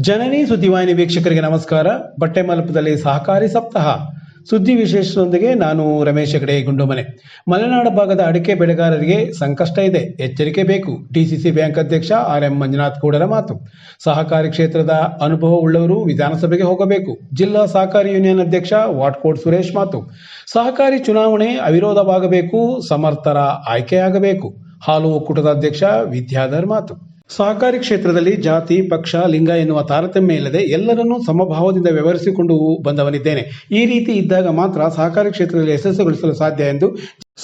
ಜನನಿ ಸುದ್ದಿವಾಹಿನಿ ವೀಕ್ಷಕರಿಗೆ ನಮಸ್ಕಾರ. ಬಟ್ಟೆ ಮಲಪದಲ್ಲಿ ಸಹಕಾರಿ ಸಪ್ತಾಹ. ಸುದ್ದಿ ವಿಶೇಷದೊಂದಿಗೆ ನಾನು ರಮೇಶ್ ಹೆಗಡೆ ಗುಂಡುಮನೆ. ಮಲೆನಾಡು ಭಾಗದ ಅಡಿಕೆ ಬೆಳೆಗಾರರಿಗೆ ಸಂಕಷ್ಟ ಇದೆ. ಎಚ್ಚರಿಕೆ ಬೇಕು. ಡಿಸಿಸಿ ಬ್ಯಾಂಕ್ ಅಧ್ಯಕ್ಷ ಆರ್ ಎಂ ಮಂಜುನಾಥ್ ಕೂಡರ ಮಾತು. ಸಹಕಾರಿ ಕ್ಷೇತ್ರದ ಅನುಭವ ಉಳ್ಳವರು ವಿಧಾನಸಭೆಗೆ ಹೋಗಬೇಕು. ಜಿಲ್ಲಾ ಸಹಕಾರಿ ಯೂನಿಯನ್ ಅಧ್ಯಕ್ಷ ವಾಟ್ಕೋಟ್ ಸುರೇಶ್ ಮಾತು. ಸಹಕಾರಿ ಚುನಾವಣೆ ಅವಿರೋಧವಾಗಬೇಕು. ಸಮರ್ಥರ ಆಯ್ಕೆಯಾಗಬೇಕು. ಹಾಲು ಒಕ್ಕೂಟದ ಅಧ್ಯಕ್ಷ ವಿದ್ಯಾಧರ್ ಮಾತು. ಸಹಕಾರಿ ಕ್ಷೇತ್ರದಲ್ಲಿ ಜಾತಿ, ಪಕ್ಷ, ಲಿಂಗ ಎನ್ನುವ ತಾರತಮ್ಯ ಇಲ್ಲದೆ ಎಲ್ಲರನ್ನೂ ಸಮಭಾವದಿಂದ ವ್ಯವಹರಿಸಿಕೊಂಡು ಬಂದವನಿದ್ದೇನೆ. ಈ ರೀತಿ ಇದ್ದಾಗ ಮಾತ್ರ ಸಹಕಾರಿ ಕ್ಷೇತ್ರದಲ್ಲಿ ಯಶಸ್ಸುಗೊಳಿಸಲು ಸಾಧ್ಯ ಎಂದು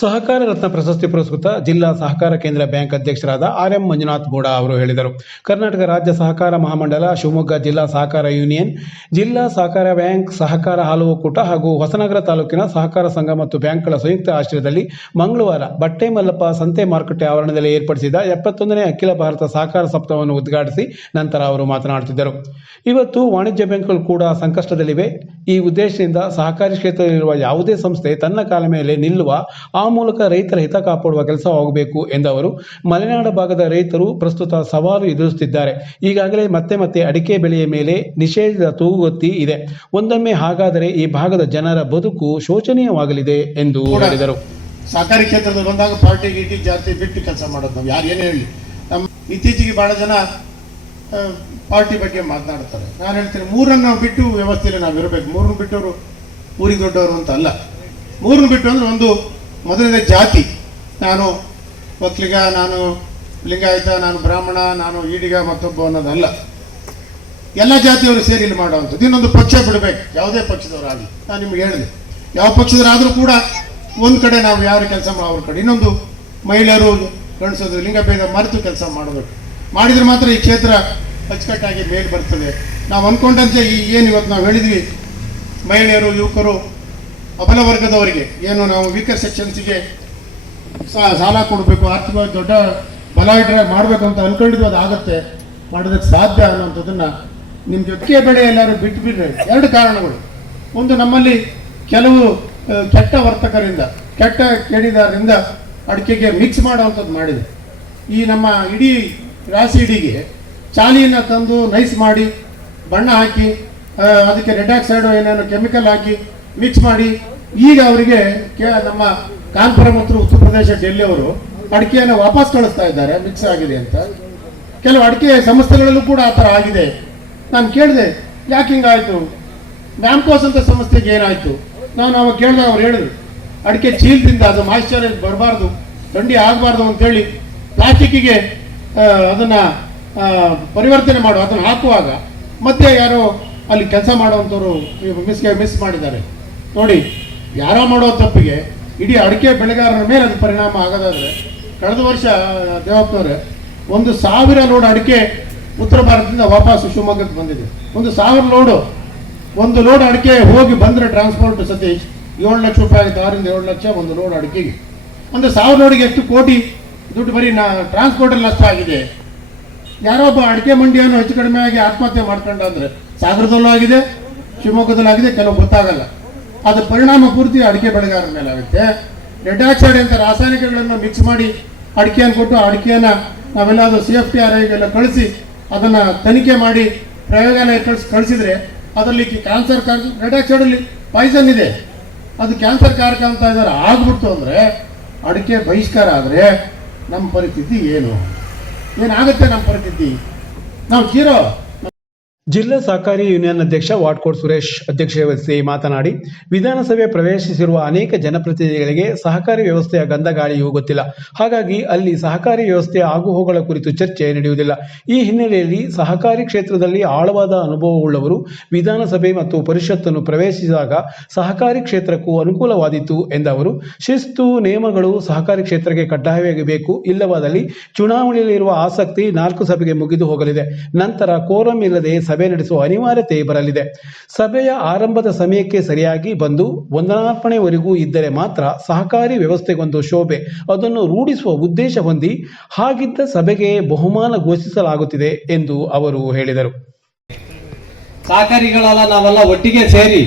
ಸಹಕಾರ ರತ್ನ ಪ್ರಶಸ್ತಿ ಪುರಸ್ಕೃತ ಜಿಲ್ಲಾ ಸಹಕಾರ ಕೇಂದ್ರ ಬ್ಯಾಂಕ್ ಅಧ್ಯಕ್ಷರಾದ ಆರ್ ಎಂ ಮಂಜುನಾಥ್ ಗೌಡ ಅವರು ಹೇಳಿದರು. ಕರ್ನಾಟಕ ರಾಜ್ಯ ಸಹಕಾರ ಮಹಾಮಂಡಲ, ಶಿವಮೊಗ್ಗ ಜಿಲ್ಲಾ ಸಹಕಾರ ಯೂನಿಯನ್, ಜಿಲ್ಲಾ ಸಹಕಾರ ಬ್ಯಾಂಕ್ ಸಹಕಾರ ಹಾಲು ಒಕ್ಕೂಟ ಹಾಗೂ ಹೊಸನಗರ ತಾಲೂಕಿನ ಸಹಕಾರ ಸಂಘ ಮತ್ತು ಬ್ಯಾಂಕ್ಗಳ ಸಂಯುಕ್ತ ಆಶ್ರಯದಲ್ಲಿ ಮಂಗಳವಾರ ಬಟ್ಟೆ ಮಲ್ಲಪ್ಪ ಸಂತೆ ಮಾರುಕಟ್ಟೆ ಆವರಣದಲ್ಲಿ ಏರ್ಪಡಿಸಿದ ಎಪ್ಪತ್ತೊಂದನೇ ಅಖಿಲ ಭಾರತ ಸಹಕಾರ ಸಪ್ತಾಹವನ್ನು ಉದ್ಘಾಟಿಸಿ ನಂತರ ಅವರು ಮಾತನಾಡುತ್ತಿದ್ದರು. ಇವತ್ತು ವಾಣಿಜ್ಯ ಬ್ಯಾಂಕ್ಗಳು ಕೂಡ ಸಂಕಷ್ಟದಲ್ಲಿವೆ. ಈ ಉದ್ದೇಶದಿಂದ ಸಹಕಾರಿ ಕ್ಷೇತ್ರದಲ್ಲಿರುವ ಯಾವುದೇ ಸಂಸ್ಥೆ ತನ್ನ ಕಾಲ ಮೇಲೆ ನಿಲ್ಲುವ ಆ ಮೂಲಕ ರೈತರ ಹಿತ ಕಾಪಾಡುವ ಕೆಲಸವಾಗಬೇಕು ಎಂದವರು ಮಲೆನಾಡ ಭಾಗದ ರೈತರು ಪ್ರಸ್ತುತ ಸವಾಲು ಎದುರಿಸುತ್ತಿದ್ದಾರೆ. ಈಗಾಗಲೇ ಮತ್ತೆ ಮತ್ತೆ ಅಡಿಕೆ ಬೆಳೆಯ ಮೇಲೆ ನಿಷೇಧದ ತೂಗುಗತ್ತಿ ಇದೆ. ಒಂದೊಮ್ಮೆ ಹಾಗಾದರೆ ಈ ಭಾಗದ ಜನರ ಬದುಕು ಶೋಚನೀಯವಾಗಲಿದೆ ಎಂದು ಹೇಳಿದರು. ಸಹಕಾರಿ ಕ್ಷೇತ್ರದಲ್ಲಿ ಬಂದಾಗ ಪಾರ್ಟಿ ಗೀಟಿ ಜಾಸ್ತಿ ಬಿಟ್ಟು ಕೆಲಸ ಮಾಡೋದು ನಾವು ಯಾರು ಏನೇ ಹೇಳಿ? ನಮ್ಮ ಇತ್ತೀಚೆಗೆ ಬಹಳ ಜನ ಪಾರ್ಟಿ ಬಗ್ಗೆ ಮಾತನಾಡ್ತಾರೆ ನಾನು ಹೇಳ್ತೀನಿ, ಮೂರನ್ನು ನಾವು ಬಿಟ್ಟು ವ್ಯವಸ್ಥೆಯಲ್ಲಿ ನಾವು ಇರಬೇಕು. ಮೂರನ್ನು ಬಿಟ್ಟವರು ಊರಿಗೆ ದೊಡ್ಡವರು ಅಂತ ಅಲ್ಲ. ಮೂರನ್ನು ಬಿಟ್ಟು ಅಂದರೆ ಒಂದು ಮೊದಲನೇ ಜಾತಿ. ನಾನು ಒಕ್ಕಲಿಗ, ನಾನು ಲಿಂಗಾಯತ, ನಾನು ಬ್ರಾಹ್ಮಣ, ನಾನು ಈಡಿಗ, ಮತ್ತೊಬ್ಬ ಅನ್ನೋದಲ್ಲ. ಎಲ್ಲ ಜಾತಿಯವರು ಸೇರಿ ಇಲ್ಲಿ ಮಾಡುವಂಥದ್ದು. ಇನ್ನೊಂದು ಪಕ್ಷ ಬಿಡಬೇಕು. ಯಾವುದೇ ಪಕ್ಷದವರಾಗಲಿ. ನಾನು ನಿಮ್ಗೆ ಹೇಳಿದೆ. ಯಾವ ಪಕ್ಷದವರಾದರೂ ಕೂಡ ಒಂದು ಕಡೆ ನಾವು ಯಾರು ಕೆಲಸ ಅವ್ರ ಕಡೆ. ಇನ್ನೊಂದು ಮಹಿಳೆಯರು ಗಂಡಸೋದು ಲಿಂಗಭೇದ ಮರೆತು ಕೆಲಸ ಮಾಡಬೇಕು. ಮಾಡಿದ್ರೆ ಮಾತ್ರ ಈ ಕ್ಷೇತ್ರ ಅಚ್ಚುಕಟ್ಟಾಗಿ ಮೇಲೆ ಬರ್ತದೆ. ನಾವು ಅಂದ್ಕೊಂಡಂತೆ ಈ ಏನು ಇವತ್ತು ನಾವು ಹೇಳಿದ್ವಿ, ಮಹಿಳೆಯರು, ಯುವಕರು, ಅಬಲ ವರ್ಗದವರಿಗೆ. ಏನು ನಾವು ವೀಕರ್ ಸೆಕ್ಷನ್ಸಿಗೆ ಸಾಲ ಕೊಡಬೇಕು, ಆರ್ಥಿಕವಾಗಿ ದೊಡ್ಡ ಬಲ ಇಟ್ಟರೆ ಮಾಡಬೇಕು ಅಂತ ಅನ್ಕೊಂಡಿದ್ವಿ, ಅದು ಆಗುತ್ತೆ. ಮಾಡೋದಕ್ಕೆ ಸಾಧ್ಯ ಅನ್ನೋಂಥದ್ದನ್ನು ನಿಮ್ಮ ಜೊತೆಗೆ ಬೆಳೆ ಎಲ್ಲರೂ ಬಿಟ್ಟು ಬಿಡ್ರಿ ಎರಡು ಕಾರಣಗಳು. ಒಂದು ನಮ್ಮಲ್ಲಿ ಕೆಲವು ಕೆಟ್ಟ ವರ್ತಕರಿಂದ, ಕೆಟ್ಟ ಕೇಳಿದಾರರಿಂದ ಅಡಿಕೆಗೆ ಮಿಕ್ಸ್ ಮಾಡುವಂಥದ್ದು ಮಾಡಿದೆ. ಈ ನಮ್ಮ ಇಡೀ ರಾಸಿ ಚಾನಿಯನ್ನು ತಂದು ನೈಸ್ ಮಾಡಿ, ಬಣ್ಣ ಹಾಕಿ ಅದಕ್ಕೆ ರೆಡ್ ಆಕ್ಸೈಡ್ ಏನೇನೋ ಕೆಮಿಕಲ್ ಹಾಕಿ ಮಿಕ್ಸ್ ಮಾಡಿ, ಈಗ ಅವರಿಗೆ ಕೆ, ನಮ್ಮ ಕಾನ್ಪುರ ಮತ್ತು ಉತ್ತರ ಪ್ರದೇಶ ಡೆಲ್ಲಿಯವರು ಅಡಿಕೆಯನ್ನು ವಾಪಸ್ ಕಳಿಸ್ತಾ ಇದ್ದಾರೆ ಮಿಕ್ಸ್ ಆಗಿದೆ ಅಂತ. ಕೆಲವು ಅಡಿಕೆ ಸಂಸ್ಥೆಗಳಲ್ಲೂ ಕೂಡ ಆ ಥರ ಆಗಿದೆ. ನಾನು ಕೇಳಿದೆ, ಯಾಕೆ ಹಿಂಗಾಯಿತು? ಮ್ಯಾಮ್ಕೋಸ್ ಅಂತ ಸಂಸ್ಥೆಗೆ ಏನಾಯಿತು? ನಾವು ನಾವು ಕೇಳಿದಾಗ ಅವ್ರು ಹೇಳಿದ್ರು, ಅಡಿಕೆ ಚೀಲದಿಂದ ಅದು ಮಾಯಿಶ್ಚರೈಸ್ ಬರಬಾರ್ದು ಥಂಡಿ ಆಗಬಾರ್ದು ಅಂತೇಳಿ ಪ್ಲಾಸ್ಟಿಕ್ಕಿಗೆ ಅದನ್ನು ಪರಿವರ್ತನೆ ಮಾಡುವ ಅದನ್ನು ಹಾಕುವಾಗ ಮತ್ತೆ ಯಾರೋ ಅಲ್ಲಿ ಕೆಲಸ ಮಾಡುವಂಥವ್ರು ಮಿಸ್ಗೆ ಮಿಸ್ ಮಾಡಿದ್ದಾರೆ. ನೋಡಿ, ಯಾರೋ ಮಾಡೋ ತಪ್ಪಿಗೆ ಇಡೀ ಅಡಿಕೆ ಬೆಳೆಗಾರರ ಮೇಲೆ ಅದು ಪರಿಣಾಮ ಆಗೋದಾದರೆ ಕಳೆದ ವರ್ಷ, ದೇವಪ್ಪನವ್ರೆ, ಒಂದು ಸಾವಿರ ಲೋಡ್ ಅಡಿಕೆ ಉತ್ತರ ಭಾರತದಿಂದ ವಾಪಸ್ ಶಿವಮೊಗ್ಗಕ್ಕೆ ಬಂದಿದೆ. ಒಂದು ಸಾವಿರ ಲೋಡು, ಒಂದು ಲೋಡ್ ಅಡಿಕೆ ಹೋಗಿ ಬಂದರೆ ಟ್ರಾನ್ಸ್ಪೋರ್ಟ್ ಸತೀಶ್, ಏಳು ಲಕ್ಷ ರೂಪಾಯಿ ಆಗುತ್ತೆ ಆರಿಂದ ಏಳು ಲಕ್ಷ ಒಂದು ಲೋಡ್ ಅಡಿಕೆಗೆ. ಅಂದರೆ ಸಾವಿರ ಲೋಡಿಗೆ ಎಷ್ಟು ಕೋಟಿ ದುಡ್ಡು ಬರೀ ನಾ ಟ್ರಾನ್ಸ್ಪೋರ್ಟಲ್ಲಿ ನಷ್ಟ ಆಗಿದೆ. ಯಾರೋ ಒಬ್ಬ ಅಡಿಕೆ ಮಂಡಿಯನ್ನು ಹೆಚ್ಚು ಕಡಿಮೆ ಆಗಿ ಆತ್ಮಹತ್ಯೆ ಮಾಡ್ಕೊಂಡ ಸಾಗರದಲ್ಲೂ ಆಗಿದೆ, ಶಿವಮೊಗ್ಗದಲ್ಲೂ ಆಗಿದೆ, ಕೆಲವು ಗೊತ್ತಾಗಲ್ಲ. ಅದು ಪರಿಣಾಮ ಪೂರ್ತಿ ಅಡಿಕೆ ಬೆಳೆಗಾರರ ಮೇಲೆ ಆಗುತ್ತೆ ರೆಡ್ ಅಂತ ರಾಸಾಯನಿಕಗಳನ್ನು ಮಿಕ್ಸ್ ಮಾಡಿ ಅಡಿಕೆಯನ್ನು ಕೊಟ್ಟು ಅಡಿಕೆಯನ್ನ ಅಡಿಕೆಯನ್ನು ನಾವೆಲ್ಲಾದ್ರೂ ಸಿ ಎಫ್ ಟಿ ಆರ್ ಐಗೆಲ್ಲ ಕಳಿಸಿ ಅದನ್ನು ತನಿಖೆ ಮಾಡಿ ಪ್ರಯೋಗಾಲಯ ಕಳಿಸಿ, ಕಳಿಸಿದ್ರೆ ಅದರಲ್ಲಿ ಕ್ಯಾನ್ಸರ್ ರೆಡ್ ಆಕ್ಸೈಡಲ್ಲಿ ಪಾಯ್ಸನ್ ಇದೆ. ಅದು ಕ್ಯಾನ್ಸರ್ ಕಾರಕ ಅಂತ ಇದ್ದಾರೆ ಆಗ್ಬಿಡ್ತು ಅಂದರೆ ಅಡಿಕೆ ಬಹಿಷ್ಕಾರ ಆದರೆ ನಮ್ಮ ಪರಿಸ್ಥಿತಿ ಏನು? ಏನಾಗುತ್ತೆ ನಮ್ಮ ಪರಿಸ್ಥಿತಿ? ನಾವು ಜೀರೋ. ಜಿಲ್ಲಾ ಸಹಕಾರಿ ಯೂನಿಯನ್ ಅಧ್ಯಕ್ಷ ವಾಟ್ಕೋಟ್ ಸುರೇಶ್ ಅಧ್ಯಕ್ಷತೆ ವಹಿಸಿ ಮಾತನಾಡಿ, ವಿಧಾನಸಭೆ ಪ್ರವೇಶಿಸಿರುವ ಅನೇಕ ಜನಪ್ರತಿನಿಧಿಗಳಿಗೆ ಸಹಕಾರಿ ವ್ಯವಸ್ಥೆಯ ಗಂಧಗಾಳಿಯೂ ಗೊತ್ತಿಲ್ಲ. ಹಾಗಾಗಿ ಅಲ್ಲಿ ಸಹಕಾರಿ ವ್ಯವಸ್ಥೆಯ ಆಗುಹೋಗಳ ಕುರಿತು ಚರ್ಚೆ ನಡೆಯುವುದಿಲ್ಲ. ಈ ಹಿನ್ನೆಲೆಯಲ್ಲಿ ಸಹಕಾರಿ ಕ್ಷೇತ್ರದಲ್ಲಿ ಆಳವಾದ ಅನುಭವವುಳ್ಳವರು ವಿಧಾನಸಭೆ ಮತ್ತು ಪರಿಷತ್ತನ್ನು ಪ್ರವೇಶಿಸಿದಾಗ ಸಹಕಾರಿ ಕ್ಷೇತ್ರಕ್ಕೂ ಅನುಕೂಲವಾದೀತು ಎಂದ ಅವರು ಶಿಸ್ತು, ನಿಯಮಗಳು ಸಹಕಾರಿ ಕ್ಷೇತ್ರಕ್ಕೆ ಕಡ್ಡಾಯವಾಗಬೇಕು. ಇಲ್ಲವಾದಲ್ಲಿ ಚುನಾವಣೆಯಲ್ಲಿರುವ ಆಸಕ್ತಿ ನಾಲ್ಕು ಸಭೆಗೆ ಮುಗಿದು ಹೋಗಲಿದೆ. ನಂತರ ಕೋರಂ ಇಲ್ಲದೆ ಸಭೆ ನಡೆಸುವ ಅನಿವಾರ್ಯತೆ ಬರಲಿದೆ. ಸಭೆಯ ಆರಂಭದ ಸಮಯಕ್ಕೆ ಸರಿಯಾಗಿ ಬಂದು ವಂದನಾರ್ಪಣೆವರೆಗೂ ಇದ್ದರೆ ಮಾತ್ರ ಸಹಕಾರಿ ವ್ಯವಸ್ಥೆಗೊಂದು ಶೋಭೆ, ಅದನ್ನು ರೂಢಿಸುವ ಉದ್ದೇಶ ಹೊಂದಿ ಹಾಗಿದ್ದ ಸಭೆಗೆ ಬಹುಮಾನ ಘೋಷಿಸಲಾಗುತ್ತಿದೆ ಎಂದು ಅವರು ಹೇಳಿದರು. ಸಹಕಾರಿಗಳೆಲ್ಲ, ನಾವೆಲ್ಲ ಒಟ್ಟಿಗೆ ಸೇರಿ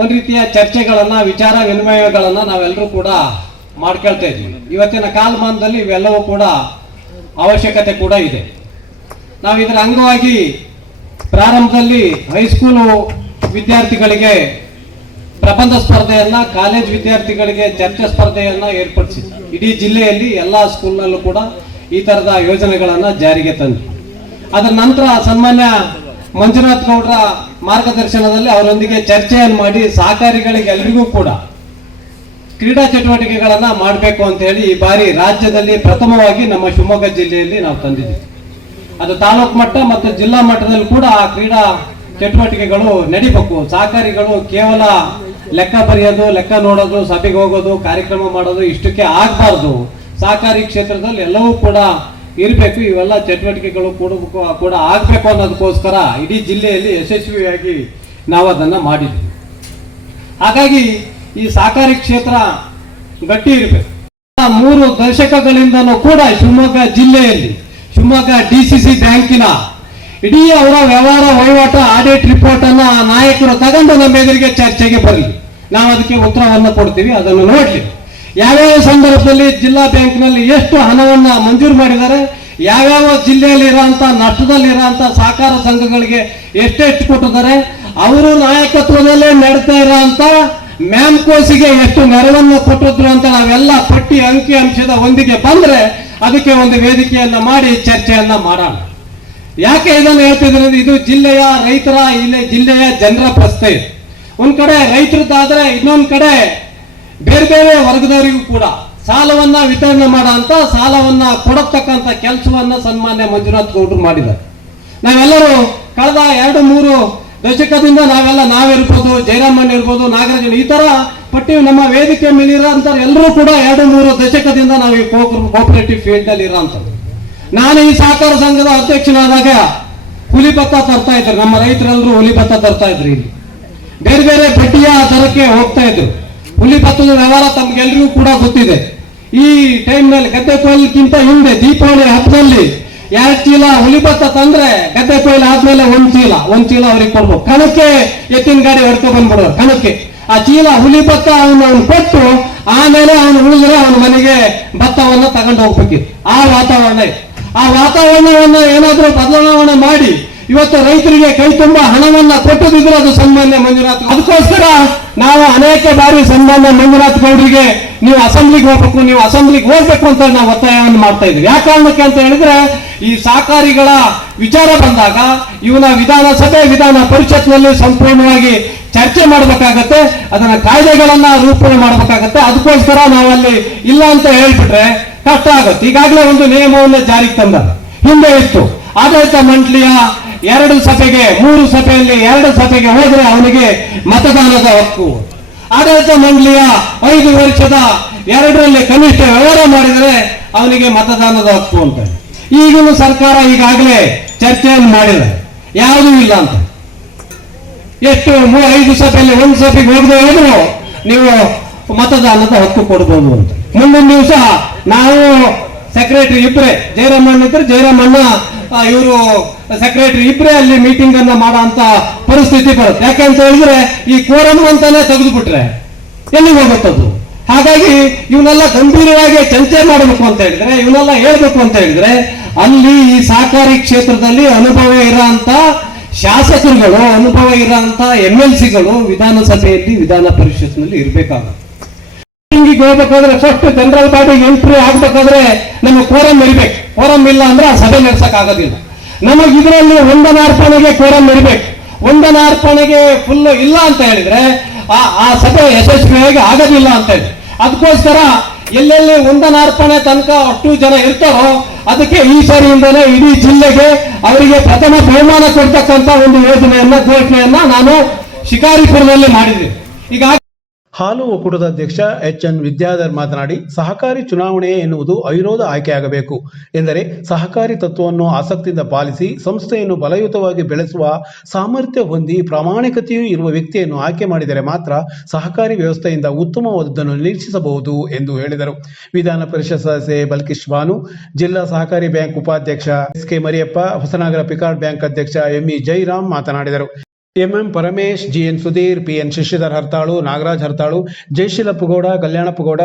ಒಂದು ರೀತಿಯ ಚರ್ಚೆಗಳನ್ನ, ವಿಚಾರ ವಿನಿಮಯಗಳನ್ನ ನಾವೆಲ್ಲರೂ ಕೂಡ ಮಾಡ್ಕೊಳ್ತಾ ಇದ್ದೀವಿ. ಇವತ್ತಿನ ಕಾಲಮಾನದಲ್ಲಿ ಇವೆಲ್ಲವೂ ಕೂಡ ಅವಶ್ಯಕತೆ ಕೂಡ ಇದೆ. ನಾವು ಇದರ ಅಂಗವಾಗಿ ಪ್ರಾರಂಭದಲ್ಲಿ ಹೈಸ್ಕೂಲು ವಿದ್ಯಾರ್ಥಿಗಳಿಗೆ ಪ್ರಬಂಧ ಸ್ಪರ್ಧೆಯನ್ನ ಕಾಲೇಜ್ ವಿದ್ಯಾರ್ಥಿಗಳಿಗೆ ಚರ್ಚೆ ಸ್ಪರ್ಧೆಯನ್ನ ಏರ್ಪಡಿಸಿದ್ರು. ಇಡೀ ಜಿಲ್ಲೆಯಲ್ಲಿ ಎಲ್ಲ ಸ್ಕೂಲ್ನಲ್ಲೂ ಕೂಡ ಈ ತರದ ಯೋಜನೆಗಳನ್ನ ಜಾರಿಗೆ ತಂದ್ರು. ಅದರ ನಂತರ ಸನ್ಮಾನ್ಯ ಮಂಜುನಾಥ್ ಗೌಡ್ರ ಮಾರ್ಗದರ್ಶನದಲ್ಲಿ ಅವರೊಂದಿಗೆ ಚರ್ಚೆಯನ್ನು ಮಾಡಿ ಸಹಕಾರಿಗಳಿಗೆ ಎಲ್ರಿಗೂ ಕೂಡ ಕ್ರೀಡಾ ಚಟುವಟಿಕೆಗಳನ್ನ ಮಾಡಬೇಕು ಅಂತ ಹೇಳಿ ಈ ಬಾರಿ ರಾಜ್ಯದಲ್ಲಿ ಪ್ರಥಮವಾಗಿ ನಮ್ಮ ಶಿವಮೊಗ್ಗ ಜಿಲ್ಲೆಯಲ್ಲಿ ನಾವು ತಂದಿದ್ದೀವಿ. ಅದು ತಾಲೂಕು ಮಟ್ಟ ಮತ್ತು ಜಿಲ್ಲಾ ಮಟ್ಟದಲ್ಲಿ ಕೂಡ ಆ ಕ್ರೀಡಾ ಚಟುವಟಿಕೆಗಳು ನಡಿಬೇಕು. ಸಹಕಾರಿಗಳು ಕೇವಲ ಲೆಕ್ಕ ಬರೆಯೋದು, ಲೆಕ್ಕ ನೋಡೋದು, ಸಭೆಗೆ ಹೋಗೋದು, ಕಾರ್ಯಕ್ರಮ ಮಾಡೋದು ಇಷ್ಟಕ್ಕೆ ಆಗಬಾರ್ದು. ಸಹಕಾರಿ ಕ್ಷೇತ್ರದಲ್ಲಿ ಎಲ್ಲವೂ ಕೂಡ ಇರಬೇಕು, ಇವೆಲ್ಲ ಚಟುವಟಿಕೆಗಳು ಕೂಡ ಕೂಡ ಆಗಬೇಕು ಅನ್ನೋದಕ್ಕೋಸ್ಕರ ಇಡೀ ಜಿಲ್ಲೆಯಲ್ಲಿ ಯಶಸ್ವಿಯಾಗಿ ನಾವು ಅದನ್ನು ಮಾಡಿದ್ವಿ. ಹಾಗಾಗಿ ಈ ಸಹಕಾರಿ ಕ್ಷೇತ್ರ ಗಟ್ಟಿ ಇರಬೇಕು. ಮೂರು ದಶಕಗಳಿಂದನೂ ಕೂಡ ಶಿವಮೊಗ್ಗ ಜಿಲ್ಲೆಯಲ್ಲಿ ಶಿವಮೊಗ್ಗ ಡಿ ಸಿ ಸಿ ಬ್ಯಾಂಕಿನ ಇಡೀ ಅವರ ವ್ಯವಹಾರ ವಹಿವಾಟು ಆಡಿಟ್ ರಿಪೋರ್ಟ್ ಅನ್ನ ಆ ನಾಯಕರು ತಗೊಂಡು ನಮ್ಮ ಎದುರಿಗೆ ಚರ್ಚೆಗೆ ಬರಲಿ. ನಾವು ಅದಕ್ಕೆ ಉತ್ತರವನ್ನು ಕೊಡ್ತೀವಿ, ಅದನ್ನು ನೋಡ್ಲಿ. ಯಾವ್ಯಾವ ಸಂದರ್ಭದಲ್ಲಿ ಜಿಲ್ಲಾ ಬ್ಯಾಂಕ್ನಲ್ಲಿ ಎಷ್ಟು ಹಣವನ್ನ ಮಂಜೂರು ಮಾಡಿದ್ದಾರೆ, ಯಾವ್ಯಾವ ಜಿಲ್ಲೆಯಲ್ಲಿ ಇರೋಂಥ ನಷ್ಟದಲ್ಲಿ ಇರೋಂಥ ಸಹಕಾರ ಸಂಘಗಳಿಗೆ ಎಷ್ಟೆಷ್ಟು ಕೊಟ್ಟಿದ್ದಾರೆ, ಅವರು ನಾಯಕತ್ವದಲ್ಲೇ ನಡೀತಾ ಇರೋಂಥ ಮ್ಯಾಮ್ಕೋಸಿಗೆ ಎಷ್ಟು ನೆರವನ್ನು ಕೊಟ್ಟಿದ್ರು ಅಂತ ನಾವೆಲ್ಲ ಪಟ್ಟಿ ಅಂಕಿ ಅಂಶದ ಒಂದಿಗೆ ಬಂದ್ರೆ ಅದಕ್ಕೆ ಒಂದು ವೇದಿಕೆಯನ್ನ ಮಾಡಿ, ಚರ್ಚೆಯನ್ನ ಮಾಡೋಣ ಯಾಕೆ ಇದನ್ನು ಹೇಳ್ತಿದ್ರೆ ಇದು ಜಿಲ್ಲೆಯ ರೈತರ ಇಲ್ಲಿ ಜಿಲ್ಲೆಯ ಜನರ ಪ್ರಶ್ನೆ. ಒಂದ್ ಕಡೆ ರೈತರದ್ದಾದ್ರೆ ಇನ್ನೊಂದ್ ಕಡೆ ಬೇರೆ ಬೇರೆ ವರ್ಗದವರಿಗೂ ಕೂಡ ಸಾಲವನ್ನ ವಿತರಣೆ ಮಾಡೋ ಸಾಲವನ್ನ ಕೊಡತಕ್ಕಂತ ಕೆಲಸವನ್ನ ಸನ್ಮಾನ್ಯ ಮಂಜುನಾಥ್ ಗೌಡ್ರು ಮಾಡಿದ್ದಾರೆ. ನಾವೆಲ್ಲರೂ ಕಳೆದ ಎರಡು ಮೂರು ದಶಕದಿಂದ ನಾವೆಲ್ಲ ನಾವಿರ್ಬೋದು ಜಯರಾಮಣ್ಣ ಇರ್ಬೋದು ನಾಗರಾಜನ್ ಈ ತರ ಪಟ್ಟಿ ನಮ್ಮ ವೇದಿಕೆ ಮೇಲೆ ಇರೋಂಥ ಎಲ್ಲರೂ ಕೂಡ ಎರಡು ಮೂರು ದಶಕದಿಂದ ನಾವು ಈ ಕೋಪರೇಟಿವ್ ಫೀಲ್ಡ್ ಅಲ್ಲಿ ಇರೋಂಥದ್ದು ನಾನು ಈ ಸಹಕಾರ ಸಂಘದ ಅಧ್ಯಕ್ಷನಾದಾಗ ಹುಲಿ ಭತ್ತ ತರ್ತಾ ಇದ್ರು. ನಮ್ಮ ರೈತರೆಲ್ಲರೂ ಹುಲಿ ಭತ್ತ ತರ್ತಾ ಇದ್ರು ಇಲ್ಲಿ. ಬೇರೆ ಬೇರೆ ಬಡ್ಡಿಯ ದರಕ್ಕೆ ಹೋಗ್ತಾ ಇದ್ರು. ಹುಲಿ ಭತ್ತದ ವ್ಯವಹಾರ ತಮ್ಗೆಲ್ರಿಗೂ ಕೂಡ ಗೊತ್ತಿದೆ. ಈ ಟೈಮ್ನಲ್ಲಿ ಗದ್ದೆ ಕೊಯ್ಲಿಕ್ಕಿಂತ ಹಿಂದೆ ದೀಪಾವಳಿ ಹಬ್ಬದಲ್ಲಿ ಎರಡು ಚೀಲ ಹುಲಿ ಭತ್ತ ತಂದ್ರೆ ಗದ್ದೆ ಕೊಯ್ಲು ಆದ್ಮೇಲೆ ಒಂದ್ ಚೀಲ ಒಂದ್ ಚೀಲ ಅವ್ರಿಗೆ ಕೊಡ್ಬೇಕು ಕಣಕ್ಕೆ ಎತ್ತಿನ ಗಾಡಿ ಹೊಡ್ಕೊ ಬಂದ್ಬಿಡೋರು, ಕಣಕ್ಕೆ. ಆ ಚೀಲ ಹುಲಿ ಭತ್ತ ಅವನು ಅವನು ಕೊಟ್ಟು, ಆಮೇಲೆ ಅವನು ಉಳಿದ್ರೆ ಅವನ ಮನೆಗೆ ಭತ್ತವನ್ನು ತಗೊಂಡು ಹೋಗ್ಬೇಕಿತ್ತು. ಆ ವಾತಾವರಣ ಆ ವಾತಾವರಣವನ್ನು ಏನಾದರೂ ಬದಲಾವಣೆ ಮಾಡಿ, ಇವತ್ತು ರೈತರಿಗೆ ಕೈ ತುಂಬಾ ಹಣವನ್ನ ಕೊಟ್ಟದಿದ್ರೆ ಅದು ಸನ್ಮಾನ್ಯ ಮಂಜುನಾಥ್ ಅದಕ್ಕೋಸ್ಕರ ನಾವು ಅನೇಕ ಬಾರಿ ಸನ್ಮಾನ್ಯ ಮಂಜುನಾಥ್ ಗೌಡರಿಗೆ ನೀವು ಅಸೆಂಬ್ಲಿಗೆ ಹೋಗ್ಬೇಕು, ನೀವು ಅಸೆಂಬ್ಲಿಗೆ ಹೋಗ್ಬೇಕು ಅಂತ ನಾವು ಒತ್ತಾಯವನ್ನು ಮಾಡ್ತಾ ಇದ್ವಿ ಯಾವ ಕಾರಣಕ್ಕೆ ಅಂತ ಹೇಳಿದ್ರೆ, ಈ ಸಹಕಾರಿಗಳ ವಿಚಾರ ಬಂದಾಗ ಇವನ ವಿಧಾನಸಭೆ ವಿಧಾನ ಪರಿಷತ್ನಲ್ಲಿ ಸಂಪೂರ್ಣವಾಗಿ ಚರ್ಚೆ ಮಾಡಬೇಕಾಗತ್ತೆ, ಅದನ್ನ ಕಾಯ್ದೆಗಳನ್ನ ರೂಪಣೆ ಮಾಡಬೇಕಾಗತ್ತೆ, ಅದಕ್ಕೋಸ್ಕರ ನಾವಲ್ಲಿ ಇಲ್ಲ ಅಂತ ಹೇಳ್ಬಿಟ್ರೆ ಕಷ್ಟ ಆಗುತ್ತೆ. ಈಗಾಗಲೇ ಒಂದು ನಿಯಮವನ್ನು ಜಾರಿಗೆ ತಂದ ಹಿಂದೆ ಇತ್ತು. ಆಡಳಿತ ಮಂಡಳಿಯ ಎರಡು ಸಭೆಗೆ, ಮೂರು ಸಭೆಯಲ್ಲಿ ಎರಡು ಸಭೆಗೆ ಹೋದ್ರೆ ಅವನಿಗೆ ಮತದಾನದ ಹಕ್ಕು. ಆಡಳಿತ ಮಂಡಳಿಯ ಐದು ವರ್ಷದ ಎರಡರಲ್ಲಿ ಕನಿಷ್ಠ ವ್ಯವಹಾರ ಮಾಡಿದರೆ ಅವನಿಗೆ ಮತದಾನದ ಹಕ್ಕು ಅಂತ ಈಗಿನ ಸರ್ಕಾರ ಈಗಾಗಲೇ ಚರ್ಚೆಯನ್ನು ಮಾಡಿದೆ. ಯಾವುದೂ ಇಲ್ಲ ಅಂತ. ಎಷ್ಟು ಮೂ- ಐದು ಸಭೆಯಲ್ಲಿ ಒಂದು ಸಭೆಗೆ ಹೋಗದೆ ಹೋದ್ರು ನೀವು ಮತದಾನದ ಹಕ್ಕು ಕೊಡ್ಬೋದು. ಅಂತ ಮುಂದಿನ ದಿವಸ ನಾವು ಸೆಕ್ರೆಟರಿ ಇಬ್ರೆ ಜಯರಾಮಣ್ಣ ಇದ್ರೆ ಜಯರಾಮಣ್ಣ ಇವರು ಸೆಕ್ರೆಟರಿ ಇಬ್ರೆ ಅಲ್ಲಿ ಮೀಟಿಂಗ್ ಅನ್ನ ಮಾಡೋ ಅಂತ ಪರಿಸ್ಥಿತಿ ಬರುತ್ತೆ. ಯಾಕಂತ ಹೇಳಿದ್ರೆ ಈ ಕೋರಂ ಅಂತಾನೆ ತೆಗೆದುಬಿಟ್ರೆ ಎಲ್ಲಿಗೆ ಹೋಗುತ್ತದು? ಹಾಗಾಗಿ ಇವನ್ನೆಲ್ಲ ಗಂಭೀರವಾಗಿ ಚರ್ಚೆ ಮಾಡಬೇಕು ಅಂತ ಹೇಳಿದ್ರೆ, ಇವನ್ನೆಲ್ಲ ಹೇಳ್ಬೇಕು ಅಂತ ಹೇಳಿದ್ರೆ ಅಲ್ಲಿ ಈ ಸಹಕಾರಿ ಕ್ಷೇತ್ರದಲ್ಲಿ ಅನುಭವ ಇರೋಂತ ಶಾಸಕರುಗಳು ಅನುಭವ ಇರೋಂತ ಎಂ ಎಲ್ ಸಿಗಳು ವಿಧಾನಸಭೆಯಲ್ಲಿ, ವಿಧಾನ ಪರಿಷತ್ನಲ್ಲಿ ಇರಬೇಕಾಗುತ್ತೆ. ಹೋಗ್ಬೇಕಾದ್ರೆ ಫಸ್ಟ್ ಜನರಲ್ ಬಾಡಿ ಎಂಟ್ರಿ ಆಗ್ಬೇಕಾದ್ರೆ ನಮಗೆ ಕೋರಂ ಇರ್ಬೇಕು. ಕೋರಂ ಇಲ್ಲ ಅಂದ್ರೆ ಆ ಸಭೆ ನಡೆಸಕ್ ಆಗೋದಿಲ್ಲ ನಮಗೆ ಇದರಲ್ಲಿ ಒಂದನಾರ್ಪಣೆಗೆ ಕೋರಂ ಇರ್ಬೇಕು. ಒಂದನಾರ್ಪಣೆಗೆ ಫುಲ್ ಇಲ್ಲ ಅಂತ ಹೇಳಿದ್ರೆ ಆ ಸಭೆ ಯಶಸ್ವಿಯಾಗಿ ಆಗೋದಿಲ್ಲ ಅಂತ ಹೇಳಿ. ಅದಕ್ಕೋಸ್ಕರ ಎಲ್ಲೆಲ್ಲಿ ಉಂದನಾರ್ಪಣೆ ತನಕ ಅಷ್ಟು ಜನ ಇರ್ತಾರೋ ಅದಕ್ಕೆ ಈ ಸರಿಯಿಂದಲೇ ಇಡೀ ಜಿಲ್ಲೆಗೆ ಅವರಿಗೆ ಪ್ರಥಮ ಬಹುಮಾನ ಕೊಡ್ತಕ್ಕಂತ ಒಂದು ಯೋಜನೆಯನ್ನ ಘೋಷಣೆಯನ್ನ ನಾನು ಶಿಕಾರಿಪುರದಲ್ಲಿ ಮಾಡಿದ್ರಿ ಈಗ ಹಾಲು ಒಕ್ಕೂಟದ ಅಧ್ಯಕ್ಷ ಎಚ್ ಎನ್ ವಿದ್ಯಾಧರ್ ಮಾತನಾಡಿ, ಸಹಕಾರಿ ಚುನಾವಣೆ ಎನ್ನುವುದು ಅವಿರೋಧ ಆಯ್ಕೆಯಾಗಬೇಕು ಎಂದರೆ ಸಹಕಾರಿ ತತ್ವವನ್ನು ಆಸಕ್ತಿಯಿಂದ ಪಾಲಿಸಿ, ಸಂಸ್ಥೆಯನ್ನು ಬಲಯುತವಾಗಿ ಬೆಳೆಸುವ ಸಾಮರ್ಥ್ಯ ಹೊಂದಿ ಪ್ರಾಮಾಣಿಕತೆಯೂ ಇರುವ ವ್ಯಕ್ತಿಯನ್ನು ಆಯ್ಕೆ ಮಾಡಿದರೆ ಮಾತ್ರ ಸಹಕಾರಿ ವ್ಯವಸ್ಥೆಯಿಂದ ಉತ್ತಮವಾದದ್ದನ್ನು ನಿರೀಕ್ಷಿಸಬಹುದು ಎಂದು ಹೇಳಿದರು. ವಿಧಾನ ಪರಿಷತ್ ಸದಸ್ಯೆ ಬಲ್ಕಿಶ್ ಬಾನು ಜಿಲ್ಲಾ ಸಹಕಾರಿ ಬ್ಯಾಂಕ್ ಉಪಾಧ್ಯಕ್ಷ S K Mariyappa, Hosanagara PCARD bank ಅಧ್ಯಕ್ಷ ಎಂಇ ಜೈರಾಮ್ ಮಾತನಾಡಿದರು. M M Paramesh G N Sudhir P N Shashidhar Hartalu Nagaraj Hartalu Jayasheela Pugoda Kalyana Pugoda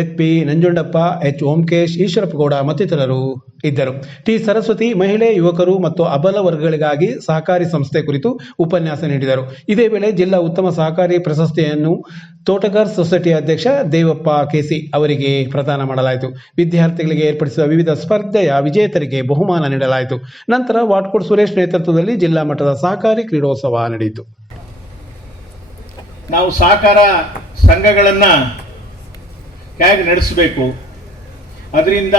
H P Nanjundappa H Omkesh, Eshwarappagowda ಮತ್ತಿತರರು ಇದ್ದರು. ಟಿ ಸರಸ್ವತಿ ಮಹಿಳೆ, ಯುವಕರು ಮತ್ತು ಅಬಲ ವರ್ಗಗಳಿಗಾಗಿ ಸಹಕಾರಿ ಸಂಸ್ಥೆ ಕುರಿತು ಉಪನ್ಯಾಸ ನೀಡಿದರು. ಇದೇ ವೇಳೆ ಜಿಲ್ಲಾ ಉತ್ತಮ ಸಹಕಾರಿ ಪ್ರಶಸ್ತಿಯನ್ನು ತೋಟಗಾರ್ ಸೊಸೈಟಿ ಅಧ್ಯಕ್ಷ ದೇವಪ್ಪ ಕೆಸಿ ಅವರಿಗೆ ಪ್ರದಾನ ಮಾಡಲಾಯಿತು. ವಿದ್ಯಾರ್ಥಿಗಳಿಗೆ ಏರ್ಪಡಿಸಿದ ವಿವಿಧ ಸ್ಪರ್ಧೆಯ ವಿಜೇತರಿಗೆ ಬಹುಮಾನ ನೀಡಲಾಯಿತು. ನಂತರ ವಾಟ್ಕೋಟ್ ಸುರೇಶ್ ನೇತೃತ್ವದಲ್ಲಿ ಜಿಲ್ಲಾ ಮಟ್ಟದ ಸಹಕಾರಿ ಕ್ರೀಡೋತ್ಸವ ನಡೆಯಿತು. ನಾವು ಸಹಕಾರ ಸಂಘಗಳನ್ನು ಹೇಗೆ ನಡೆಸಬೇಕು? ಅದರಿಂದ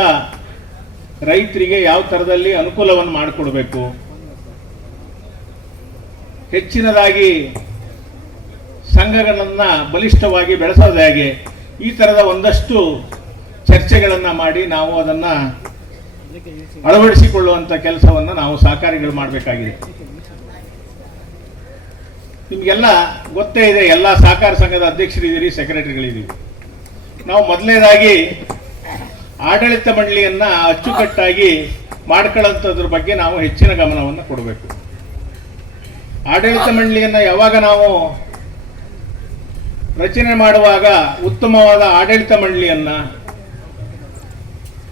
ರೈತರಿಗೆ ಯಾವ ಥರದಲ್ಲಿ ಅನುಕೂಲವನ್ನು ಮಾಡಿಕೊಡ್ಬೇಕು? ಹೆಚ್ಚಿನದಾಗಿ ಸಂಘಗಳನ್ನು ಬಲಿಷ್ಠವಾಗಿ ಬೆಳೆಸೋದು ಹೇಗೆ? ಈ ಥರದ ಒಂದಷ್ಟು ಚರ್ಚೆಗಳನ್ನು ಮಾಡಿ ನಾವು ಅದನ್ನು ಅಳವಡಿಸಿಕೊಳ್ಳುವಂಥ ಕೆಲಸವನ್ನು ನಾವು ಸಹಕಾರಿಗಳು ಮಾಡಬೇಕಾಗಿದೆ. ನಿಮಗೆಲ್ಲ ಗೊತ್ತೇ ಇದೆ, ಎಲ್ಲ ಸಹಕಾರ ಸಂಘದ ಅಧ್ಯಕ್ಷರಿದ್ದೀರಿ ಸೆಕ್ರೆಟರಿಗಳಿದ್ದೀವಿ ನಾವು ಮೊದಲನೇದಾಗಿ ಆಡಳಿತ ಮಂಡಳಿಯನ್ನ ಅಚ್ಚುಕಟ್ಟಾಗಿ ಮಾಡ್ಕೊಳ್ಳೋಂಥದ್ರ ಬಗ್ಗೆ ನಾವು ಹೆಚ್ಚಿನ ಗಮನವನ್ನು ಕೊಡಬೇಕು. ಆಡಳಿತ ಮಂಡಳಿಯನ್ನ ಯಾವಾಗ ನಾವು ರಚನೆ ಮಾಡುವಾಗ ಉತ್ತಮವಾದ ಆಡಳಿತ ಮಂಡಳಿಯನ್ನ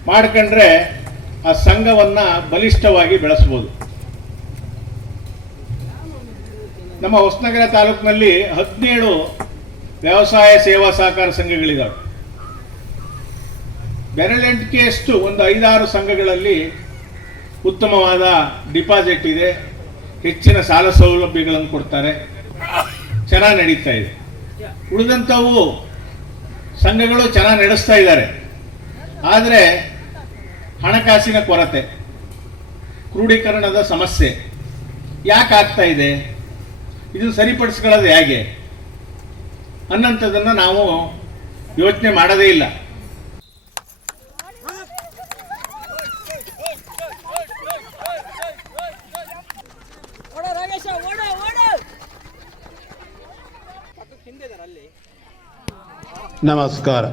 ಮಾಡ್ಕೊಂಡ್ರೆ ಆ ಸಂಘವನ್ನ ಬಲಿಷ್ಠವಾಗಿ ಬೆಳೆಸ್ಬೋದು. ನಮ್ಮ ಹೊಸನಗರ ತಾಲೂಕಿನಲ್ಲಿ ಹದಿನೇಳು ವ್ಯವಸಾಯ ಸೇವಾ ಸಹಕಾರ ಸಂಘಗಳಿದ್ದಾವೆ ಬೆರಳೆಂಟಿಕೆಯಷ್ಟು ಒಂದು ಐದಾರು ಸಂಘಗಳಲ್ಲಿ ಉತ್ತಮವಾದ ಡಿಪಾಸಿಟ್ ಇದೆ. ಹೆಚ್ಚಿನ ಸಾಲ ಸೌಲಭ್ಯಗಳನ್ನು ಕೊಡ್ತಾರೆ. ಚೆನ್ನಾಗಿ ನಡೀತಾ ಇದೆ. ಉಳಿದಂಥವು ಸಂಘಗಳು ಚೆನ್ನಾಗಿ ನಡೆಸ್ತಾ ಇದ್ದಾರೆ. ಆದರೆ ಹಣಕಾಸಿನ ಕೊರತೆ ಕ್ರೋಢೀಕರಣದ ಸಮಸ್ಯೆ ಯಾಕೆ ಆಗ್ತಾ ಇದೆ? ಇದನ್ನು ಸರಿಪಡಿಸ್ಕೊಳ್ಳೋದು ಹೇಗೆ? ಅನ್ನಂಥದ್ದನ್ನು ನಾವು ಯೋಚನೆ ಮಾಡೋದೇ ಇಲ್ಲ. ನಮಸ್ಕಾರ